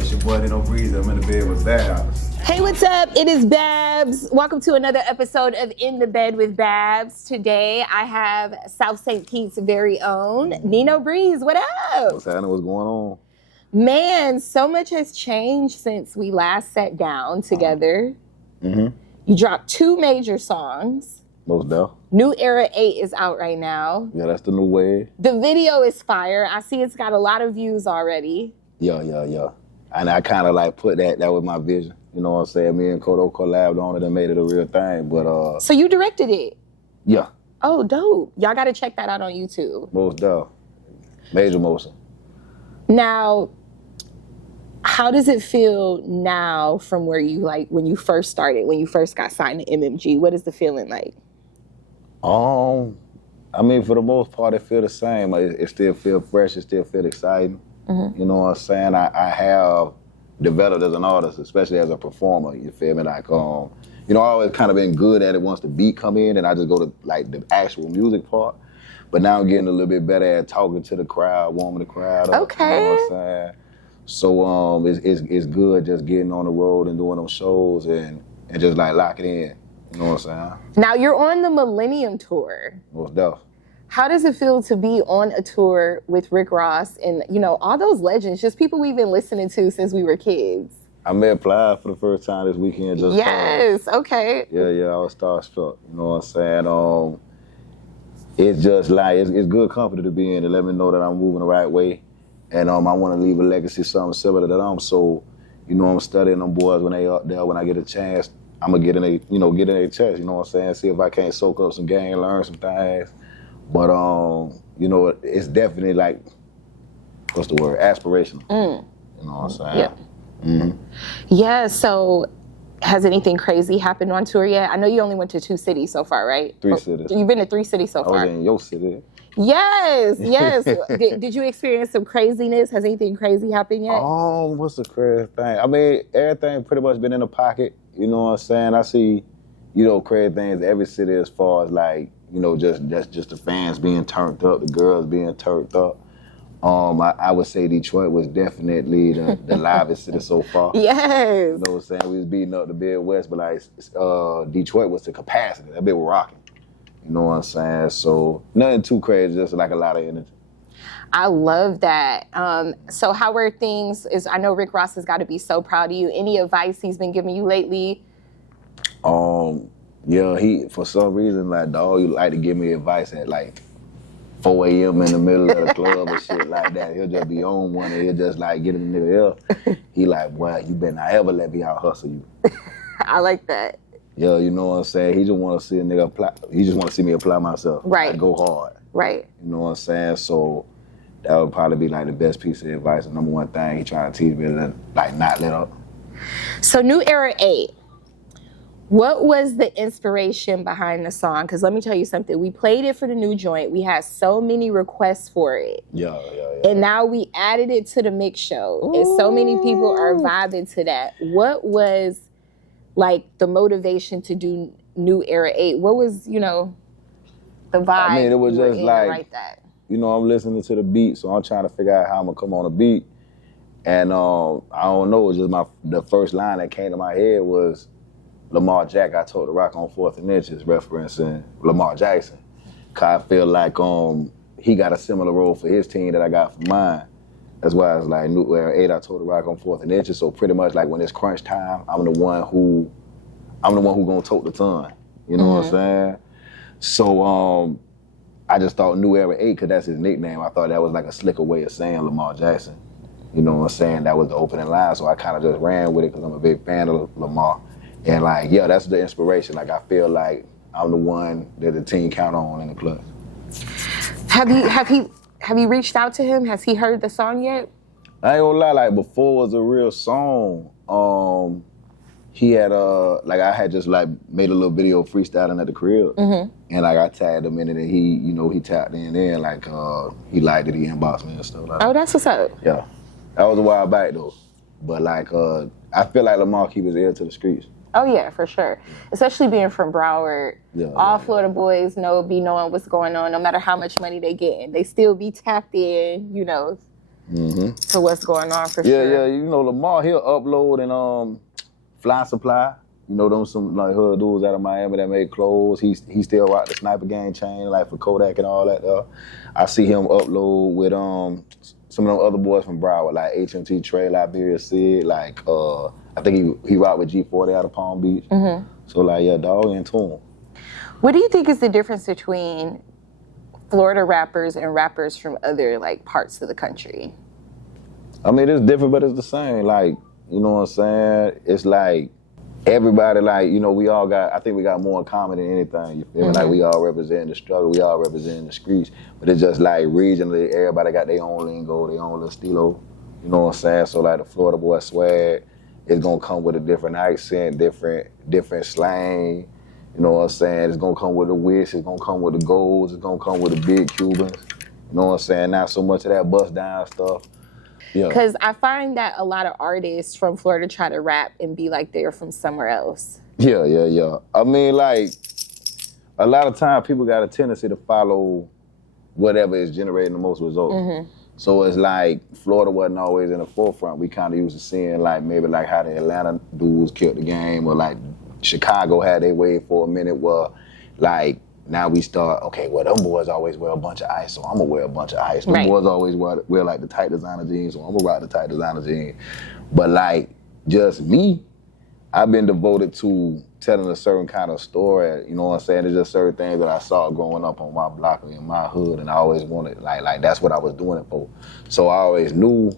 It's your boy Nino Breeze. I'm in the bed with Babs. Hey, what's up? It is Babs. Welcome to another episode of In the Bed with Babs. Today I have South St. Pete's very own Nino Breeze. What up? What's happening? What's going on? Man, so much has changed since we last sat down together. Mm-hmm. You dropped 2 major songs. Most deaf. New Era 8 is out right now. Yeah, that's the new wave. The video is fire. I see it's got a lot of views already. Yeah. And I kind of like put that was my vision. You know what I'm saying? Me and Kodo collabed on it and made it a real thing. But So you directed it? Yeah. Oh, dope. Y'all got to check that out on YouTube. Most deaf. Major motion. Now, how does it feel now from where you, like, when you first started, when you first got signed to MMG? What is the feeling like? I mean, for the most part, it feel the same. It still feel fresh. It still feel exciting. Mm-hmm. You know what I'm saying? I have developed as an artist, especially as a performer. You feel me? Like, I always kind of been good at it once the beat come in, and I just go to like the actual music part. But now I'm getting a little bit better at talking to the crowd, warming the crowd up. Okay. You know what I'm saying? So it's good just getting on the road and doing those shows and just like locking in. You know what I'm saying? Now, you're on the Millennium tour. Most definitely. How does it feel to be on a tour with Rick Ross and, all those legends, just people we've been listening to since we were kids? I met Plies for the first time this weekend. Yes, okay. Yeah, I was starstruck. You know what I'm saying? It's just like, it's good company to be in to let me know that I'm moving the right way. And I want to leave a legacy, something similar to them. So, I'm studying them boys when they up there. When I get a chance, I'm going to get in their chest, you know what I'm saying? See if I can't soak up some game, learn some things. But, it's definitely like, what's the word? Aspirational. You know what I'm saying? Yeah. Mm-hmm. Yeah, so has anything crazy happened on tour yet? I know you only went to 2 cities so far, right? 3 cities. You've been to 3 cities so far. I was in your city. Yes. Did you experience some craziness? Has anything crazy happened yet? What's the crazy thing? I mean, everything pretty much been in the pocket. You know what I'm saying? I see, crazy things every city as far as like, just the fans being turned up, the girls being turned up. I would say Detroit was definitely the livest city so far. Yes. You know what I'm saying? We was beating up the Midwest, but like Detroit was the capacity. That bit was rocking. You know what I'm saying? So nothing too crazy, just like a lot of energy. I love that. So how are things? I know Rick Ross has got to be so proud of you. Any advice he's been giving you lately? Yeah, he, for some reason, like, dog, you like to give me advice at like 4 a.m. in the middle of the club or shit like that. He'll just be on one and he'll just like get in the nigga ear. He like, boy, you better not ever let me out hustle you. I like that. Yeah, you know what I'm saying? He just want to see a nigga apply. He just want to see me apply myself. Right. Like, go hard. Right. You know what I'm saying? So that would probably be like the best piece of advice. The number one thing he trying to teach me is like not let up. So New Era 8. What was the inspiration behind the song? Because let me tell you something. We played it for the new joint. We had so many requests for it. Yeah. And now we added it to the mix show. Ooh. And so many people are vibing to that. What was like the motivation to do New Era 8? What was, the vibe? I mean, it was just like, write that? I'm listening to the beat, so I'm trying to figure out how I'm going to come on the beat. And I don't know, it was just the first line that came to my head was, Lamar Jack, I told the rock on 4th and Inches, referencing Lamar Jackson. Cause I feel like he got a similar role for his team that I got for mine. That's why it's like New Era 8, I told the rock on 4th and Inches. So pretty much like when it's crunch time, I'm the one who gonna tote the ton. You know what I'm saying? So I just thought New Era 8, cause that's his nickname. I thought that was like a slicker way of saying Lamar Jackson. You know what I'm saying? That was the opening line. So I kind of just ran with it cause I'm a big fan of Lamar. And like, yeah, that's the inspiration. Like, I feel like I'm the one that the team count on in the club. Have you reached out to him? Has he heard the song yet? I ain't gonna lie, like before it was a real song, he had I had just like made a little video freestyling at the crib. And like I tagged him in it and he tapped in there and like he liked it, he inboxed me and stuff like that. Oh, that's what's up. Yeah. That was a while back though. But like I feel like Lamar keep his ear to the streets. Oh yeah, for sure. Especially being from Broward. All Florida boys be knowing what's going on, no matter how much money they get. They still be tapped in, to what's going on for Yeah, sure. yeah. You know, Lamar, he'll upload and Fly Supply. You know, them some like hood dudes out of Miami that make clothes. He still rock the Sniper Gang chain, like for Kodak and all that. I see him upload with some of them other boys from Broward, like HMT Trey, Liberia Sid, like I think he rocked with G40 out of Palm Beach. So like, yeah, dog into him. What do you think is the difference between Florida rappers and rappers from other like parts of the country? I mean, it's different, but it's the same. Like, you know what I'm saying? It's like everybody, like, you know, I think we got more in common than anything. You feel me? Like, we all represent the struggle, we all represent the streets, but it's just like regionally, everybody got their own lingo, their own little stilo. You know what I'm saying? So like the Florida boy swag is gonna come with a different accent, different slang. You know what I'm saying? It's gonna come with the whisk, it's gonna come with the golds, it's gonna come with the big Cubans. You know what I'm saying? Not so much of that bust down stuff. Yeah. Because I find that a lot of artists from Florida try to rap and be like they're from somewhere else. Yeah. I mean, like, a lot of time people got a tendency to follow whatever is generating the most results. So it's like Florida wasn't always in the forefront. We kind of used to seeing like maybe like how the Atlanta dudes killed the game, or like Chicago had their way for a minute where like now we start, okay, well, them boys always wear a bunch of ice, so I'm gonna wear a bunch of ice. Them boys always wear like the tight designer jeans, so I'm gonna rock the tight designer jeans. But like, just me, I've been devoted to telling a certain kind of story, you know what I'm saying? There's just certain things that I saw growing up on my block or in my hood, and I always wanted, like that's what I was doing it for. So I always knew,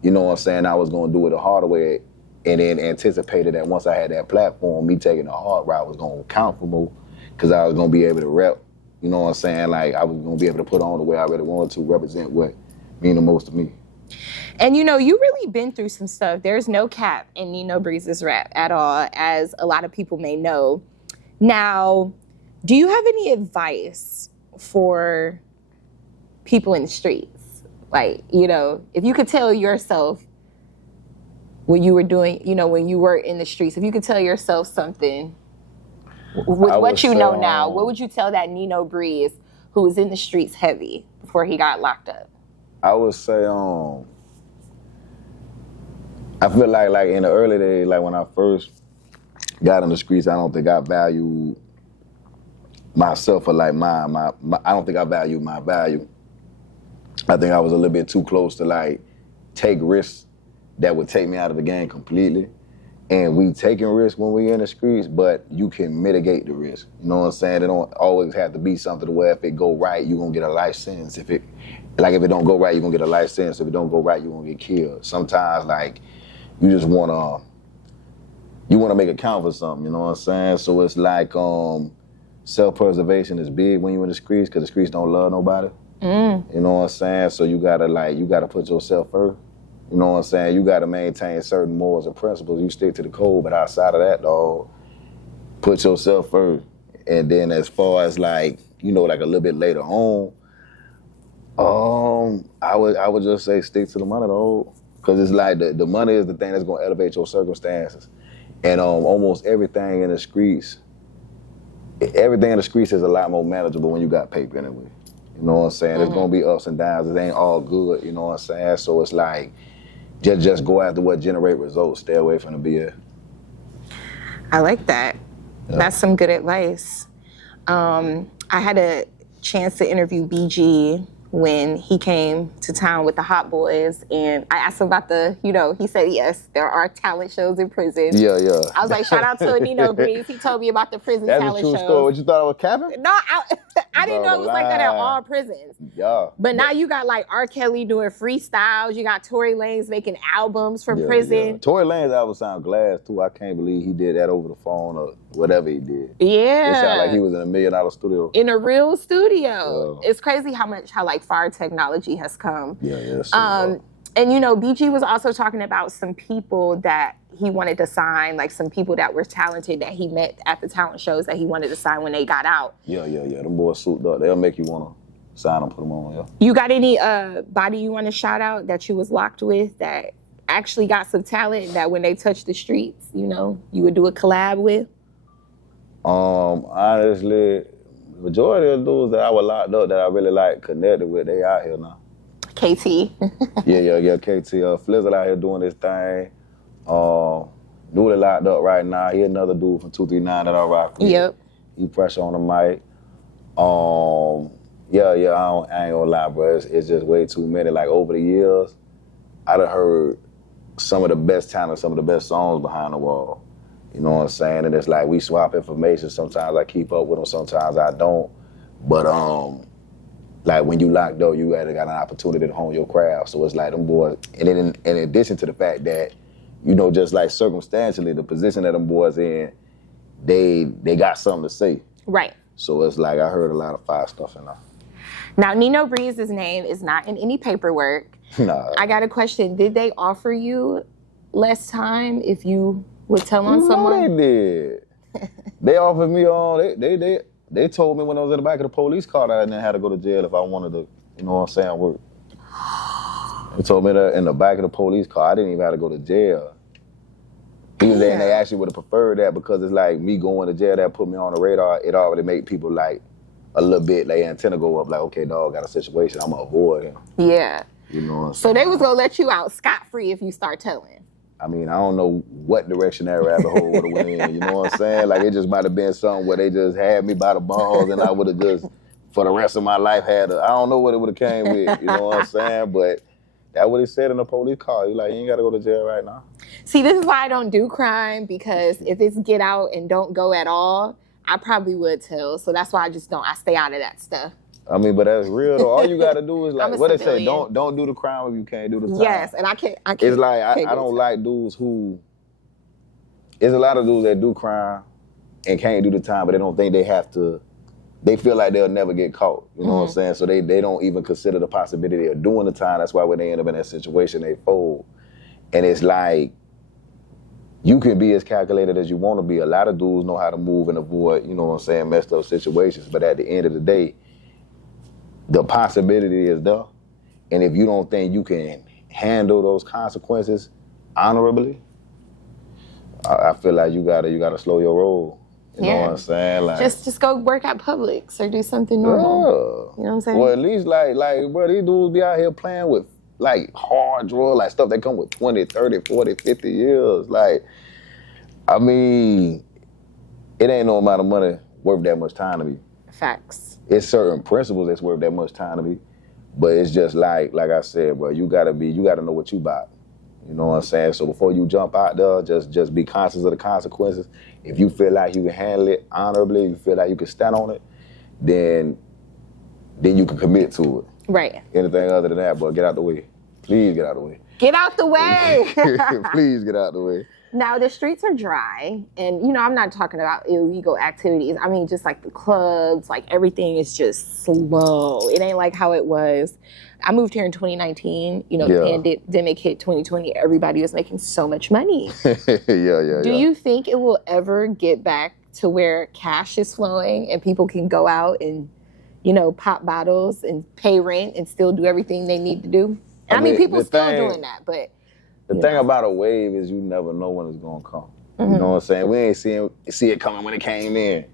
you know what I'm saying, I was gonna do it the hard way, and then anticipated that once I had that platform, me taking the hard route was gonna count for more, because I was gonna be able to rep, you know what I'm saying? Like, I was gonna be able to put on the way I really wanted to, represent what mean the most to me. And you know, you really been through some stuff. There's no cap in Nino Breeze's rap at all, as a lot of people may know. Now, do you have any advice for people in the streets? Like, you know, if you could tell yourself when you were doing, you know, when you were in the streets, if you could tell yourself something with what you know now, what would you tell that Nino Breeze who was in the streets heavy before he got locked up? I would say, I feel like in the early days, like when I first got in the streets, I don't think I valued myself or like I don't think I valued my value. I think I was a little bit too close to like take risks that would take me out of the game completely. And we taking risks when we in the streets, but you can mitigate the risk. You know what I'm saying? It don't always have to be something to where if it go right, you're gonna get a life sentence. If it don't go right, you're gonna get a life sentence. If it don't go right, you're gonna get killed. Sometimes like you just wanna make it count for something, you know what I'm saying? So it's like self-preservation is big when you're in the streets, because the streets don't love nobody. You know what I'm saying? So you gotta put yourself first. You know what I'm saying? You gotta maintain certain morals and principles. You stick to the code, but outside of that, dog, put yourself first. And then as far as like, you know, like a little bit later on, I would just say stick to the money, dog. Because it's like the money is the thing that's gonna elevate your circumstances. And almost everything in the streets is a lot more manageable when you got paper anyway. You know what I'm saying? There's gonna be ups and downs. It ain't all good, you know what I'm saying? So it's like, just go after what generate results. Stay away from the BS. I like that. Yeah. That's some good advice. I had a chance to interview BG when he came to town with the Hot Boys, and I asked him about he said yes, there are talent shows in prison. Yeah. I was like, shout out to Nino Breeze. He told me about the prison talent shows. That's a true story. What you thought I was capping? No, I didn't know it was like that at all prisons. Yeah. But now you got like R. Kelly doing freestyles. You got Tory Lanez making albums from prison. Yeah. Tory Lanez album sound glass too. I can't believe he did that over the phone or whatever he did. Yeah. It sounded like he was in $1 million studio. In a real studio. Yeah. It's crazy how like far technology has come. Yeah. And you know, BG was also talking about some people that he wanted to sign, like some people that were talented that he met at the talent shows that he wanted to sign when they got out. Yeah. Them boys souped up. They'll make you want to sign them, put them on, yeah. You got any body you want to shout out that you was locked with that actually got some talent that when they touch the streets, you know, you would do a collab with? Honestly, majority of the dudes that I was locked up that I really like connected with, they out here now. KT. yeah, KT. Flizzle out here doing this thing. Newly locked up right now. He another dude from 239 that I rock with. Yep. He pressure on the mic. I ain't gonna lie, bro. It's just way too many. Like, over the years, I done heard some of the best talent, some of the best songs behind the wall. You know what I'm saying? And it's like we swap information. Sometimes I keep up with them, sometimes I don't. But like when you locked up, you got an opportunity to hone your craft. So it's like them boys, and then in addition to the fact that, you know, just like circumstantially, the position that them boys in, they got something to say. Right. So it's like I heard a lot of fire stuff in there. Now, Nino Breeze's name is not in any paperwork. Nah. I got a question. Did they offer you less time if you would tell on someone? They did. They offered me they told me when I was in the back of the police car that I didn't have to go to jail if I wanted to, you know what I'm saying, work. They told me that in the back of the police car I didn't even have to go to jail. Even then they actually would have preferred that, because it's like me going to jail, that put me on the radar. It already make people like a little bit, like antenna go up, like, okay, dog, got a situation, I'm gonna avoid him. Yeah. You know what I'm saying? So they was gonna let you out scot-free if you start telling. I mean, I don't know what direction that rabbit hole would have went in, you know what I'm saying? Like, it just might have been something where they just had me by the balls and I would have just, for the rest of my life, I don't know what it would have came with, you know what I'm saying? But that's what he said in the police car. He like, you ain't gotta go to jail right now. See, this is why I don't do crime, because if it's get out and don't go at all, I probably would tell. So that's why I stay out of that stuff. I mean, but that's real though. All you gotta do is like, what they say, civilian. don't do the crime if you can't do the time. Yes, and I can't. It's like, I don't like dudes who, there's a lot of dudes that do crime and can't do the time, but they don't think they feel like they'll never get caught. You know what I'm saying? So they don't even consider the possibility of doing the time. That's why when they end up in that situation, they fold. And it's like, you can be as calculated as you want to be. A lot of dudes know how to move and avoid, you know what I'm saying, messed up situations. But at the end of the day, the possibility is there. And if you don't think you can handle those consequences honorably, I feel like you gotta slow your roll. You know what I'm saying? Like, just go work at Publix or do something normal. You know what I'm saying? Well, at least like, bro, these dudes be out here playing with like hard drugs, like stuff that come with 20, 30, 40, 50 years. Like, I mean, it ain't no amount of money worth that much time to me. Facts. It's certain principles that's worth that much time to me. But it's just like I said, bro, you gotta know what you about. You know what I'm saying? So before you jump out there, just be conscious of the consequences. If you feel like you can handle it honorably, you feel like you can stand on it, then you can commit to it. Right. Anything other than that, but get out the way. Please get out the way. Get out the way. Please get out the way. Now, the streets are dry, and, you know, I'm not talking about illegal activities. I mean, just like the clubs, like everything is just slow. It ain't like how it was. I moved here in 2019. You know, the pandemic hit 2020. Everybody was making so much money. Do you think it will ever get back to where cash is flowing and people can go out and, you know, pop bottles and pay rent and still do everything they need to do? And I mean people still doing that, but... The thing about a wave is you never know when it's gonna come. You know what I'm saying? We ain't see it coming when it came in.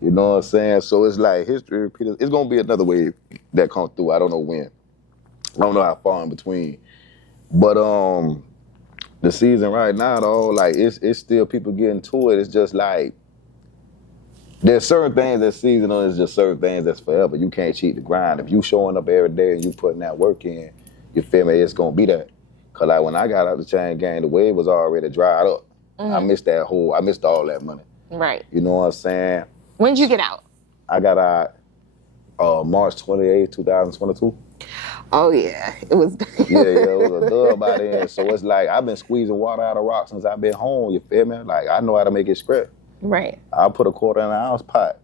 You know what I'm saying? So it's like history repeats. It's gonna be another wave that comes through. I don't know when. I don't know how far in between. But the season right now though, like it's still people getting to it. It's just like there's certain things that's seasonal, there's just certain things that's forever. You can't cheat the grind. If you showing up every day and you putting that work in, you feel me, it's gonna be that. Cause like when I got out the chain gang, the wave was already dried up. I missed all that money. Right. You know what I'm saying? When did you get out? I got out March 28, 2022. Oh yeah, it was. It was a dub by then. So it's like I've been squeezing water out of rock since I've been home. You feel me? Like I know how to make it scrap. Right. I'll put a quarter in an ounce pot.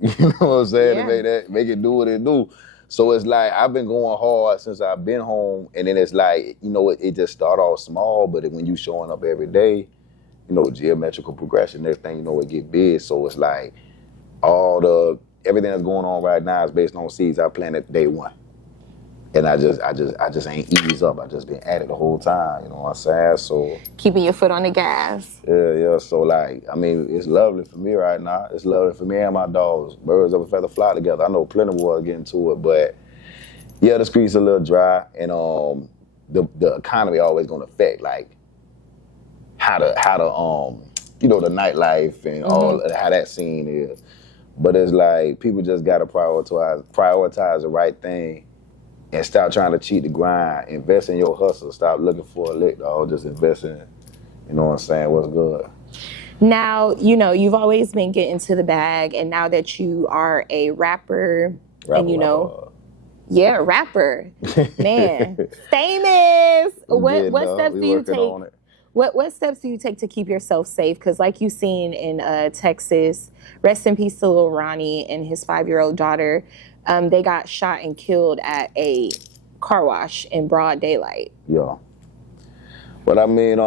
You know what I'm saying? To make it do what it do. So it's like I've been going hard since I've been home, and then it's like, you know, it just start off small, but when you showing up every day, you know, geometrical progression, next thing you know, it get big. So it's like everything that's going on right now is based on seeds I planted day one. And I just ain't eased up. I just been at it the whole time, you know what I'm saying? So keeping your foot on the gas. Yeah. So like, I mean, it's lovely for me right now. It's lovely for me and my dogs. Birds of a feather flock together. I know plenty more getting to it, but Yeah, the streets a little dry, and the economy always gonna affect like how the the nightlife and all how that scene is. But it's like people just gotta prioritize the right thing and stop trying to cheat the grind. Invest in your hustle. Stop looking for a lick, dog. Just invest in, you know what I'm saying, what's good. Now, you've always been getting to the bag, and now that you are a rapper and rapper, man, famous. What steps do you take? What steps do you take to keep yourself safe? Because like you seen in Texas, rest in peace to Lil Ronnie and his 5-year-old daughter. They got shot and killed at a car wash in broad daylight. Yeah. But I mean,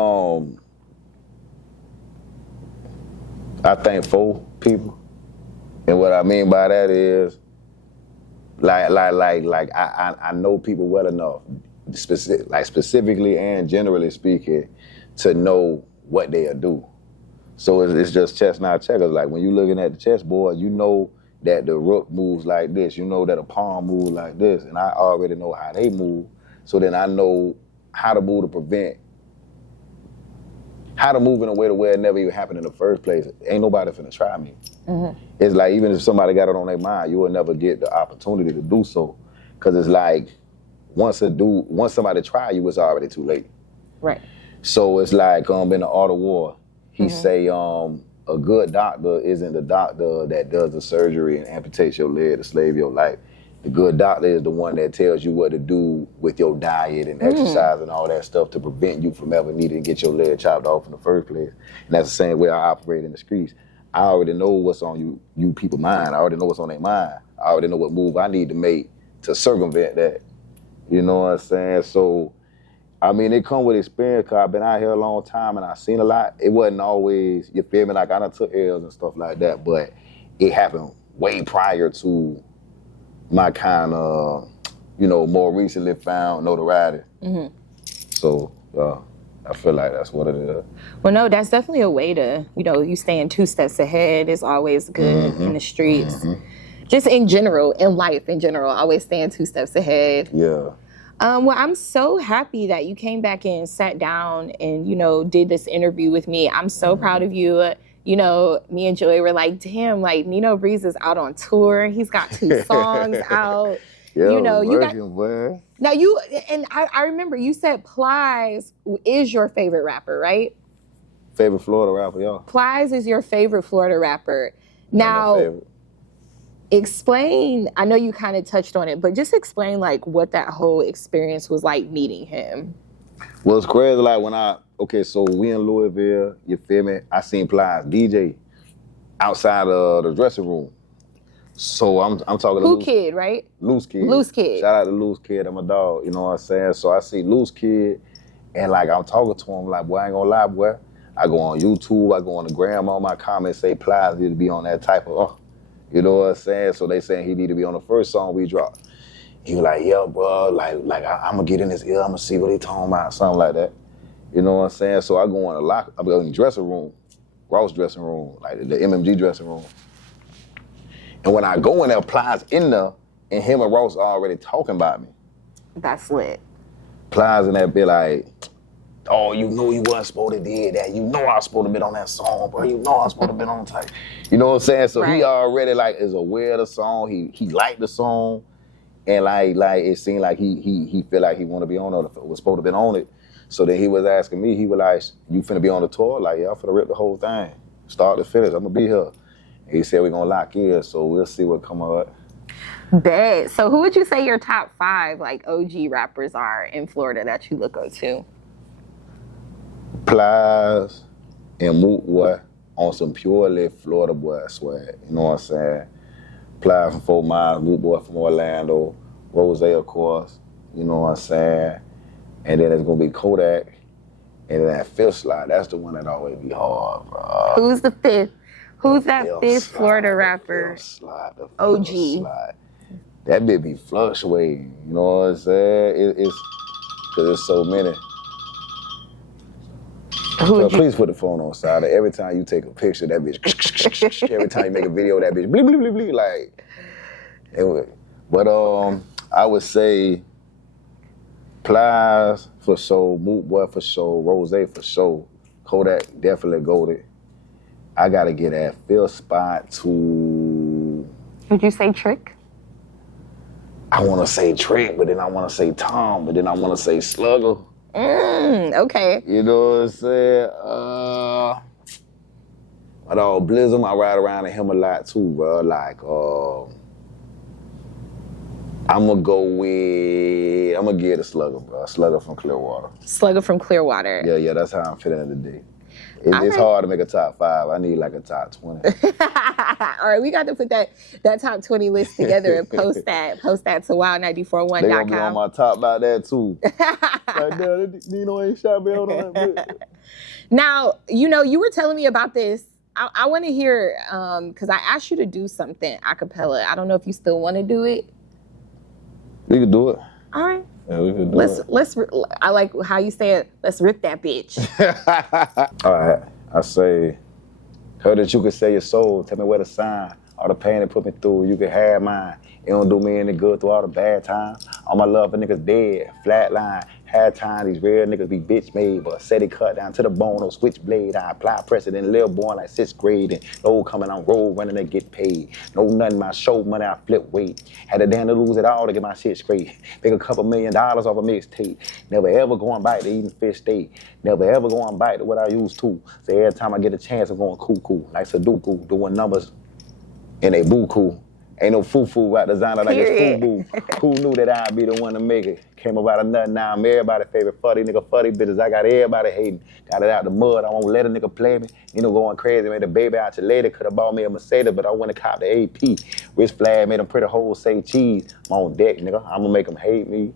I think 4 people. And what I mean by that is, I know people well enough, specifically and generally speaking, to know what they'll do. So it's just chess, not checkers. Like when you're looking at the chessboard, you know that the rook moves like this. You know that a pawn moves like this. And I already know how they move. So then I know how to move to prevent, how to move in a way to where it never even happened in the first place. Ain't nobody finna try me. It's like even if somebody got it on their mind, you will never get the opportunity to do so. Cause it's like, once somebody try you, it's already too late. Right. So it's like in the art of war, he say a good doctor isn't the doctor that does the surgery and amputates your leg to save your life. The good doctor is the one that tells you what to do with your diet and exercise and all that stuff to prevent you from ever needing to get your leg chopped off in the first place. And that's the same way I operate in the streets. I already know what's on you people's mind. I already know what's on their mind. I already know what move I need to make to circumvent that. You know what I'm saying? So, I mean, it come with experience, because I've been out here a long time and I've seen a lot. It wasn't always, you feel me, like I done took L's and stuff like that, but it happened way prior to my kind of, more recently found notoriety. So, I feel like that's what it is. Well, no, that's definitely a way to, you staying 2 steps ahead is always good in the streets. Just in general, in life in general, always staying 2 steps ahead. Yeah. Well, I'm so happy that you came back and sat down and, did this interview with me. I'm so proud of you. Me and Joey were like, damn, like Nino Breeze is out on tour. He's got 2 songs out. Yeah, you got. Now I remember you said Plies is your favorite rapper, right? Favorite Florida rapper, yeah. Plies is your favorite Florida rapper. Now, explain, I know you kind of touched on it, but just explain like what that whole experience was like meeting him. Well, it's crazy, like so we in Louisville, you feel me? I seen Plies DJ outside of the dressing room. So I'm talking to Who Kid, right? Loose Kid. Loose Kid. Shout out to Loose Kid, I'm a dog, you know what I'm saying? So I see Loose Kid, and like I'm talking to him, like, boy, I ain't gonna lie, boy. I go on YouTube, I go on the gram, all my comments say Plies need to be on that type of, you know what I'm saying? So they saying he need to be on the first song we dropped. He was like, yeah, bro, like I'm gonna get in his ear, I'm gonna see what he talking about, something like that. You know what I'm saying? So I go in I go in the dressing room, Ross dressing room, like the MMG dressing room. And when I go in there, Plies in there, and him and Ross are already talking about me. That's lit. Plies in that be like, oh, you know you wasn't supposed to did that. You know I was supposed to been on that song, bro. You know I was supposed to been on the type. You know what I'm saying? So He already like is aware of the song. He liked the song, and like it seemed like he feel like he want to be on it. Was supposed to been on it. So then he was asking me. He was like, "You finna be on the tour?" Like, yeah, I'm finna rip the whole thing, start to finish. I'm gonna be here. And he said we're gonna lock in, so we'll see what come of it. Bet. So who would you say your top 5 like OG rappers are in Florida that you look up to? Plies and Moot Boy on some purely Florida boy swag. You know what I'm saying? Plies from 4 Miles, Moot Boy from Orlando, Rose, of course. You know what I'm saying? And then it's gonna be Kodak, and then that 5th slide. That's the one that always be hard, bro. Who's the 5th? Who's that 5th Florida rapper? The OG. Slide. That bitch be fluctuating. You know what I'm saying? It's because there's so many. So please put the phone on silent. Every time you take a picture, that bitch. Every time you make a video, that bitch bleep bleep bleep bleep. Like, anyway. But I would say Plies for sure, Moot Boy for sure, Rose for sure, Kodak definitely goated. I gotta get that fifth spot to. Would you say Trick? I want to say Trick, but then I want to say Tom, but then I want to say Slugger. Okay. You know what I'm saying? My dog Blizzard, I ride around in him a lot too, bro. Like, I'm gonna get a Slugger, bro. Slugger from Clearwater. Slugger from Clearwater. Yeah, that's how I'm feeling today. It's right. hard to make a top 5. I need like a top 20. All right, we got to put that top 20 list together and post that to wild941.com. They gonna be on my top about that too. Like, damn, Nino ain't shot me on that. Now, you were telling me about this. I want to hear, because I asked you to do something a cappella. I don't know if you still want to do it. We could do it. All right. Yeah, we could do it. I like how you say it. Let's rip that bitch. All right. I say, heard that you could sell your soul. Tell me where to sign. All the pain that put me through, you can have mine. It don't do me any good through all the bad times. All my love for niggas dead, flatline. Had time, these real niggas be bitch made, but said it cut down to the bone, no switchblade. I apply pressure, then little boy like 6th grade, and no coming on road running to get paid. No nothing, my show money, I flip weight. Had to damn to lose it all to get my shit straight. Make a couple $1 million off a mixtape. Never ever going back to eating fish steak. Never ever going back to what I used to. So every time I get a chance, I'm going cuckoo, like Sudoku, doing numbers in a buku. Ain't no foo-foo right designer like it's foo-boo. Who knew that I'd be the one to make it? Came up out of nothing, now I'm everybody's favorite fuddy nigga, fuddy bitches. I got everybody hating. Got it out the mud, I won't let a nigga play me. Going crazy, made a baby out your lady. Could've bought me a Mercedes, but I went and copped the AP. Wrist flag made them pretty hoes say cheese. I'm on deck, nigga, I'ma make them hate me.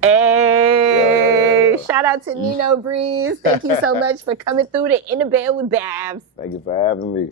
Hey, shout out to Nino Breeze. Thank you so much for coming through to In the Bed with Babs. Thank you for having me.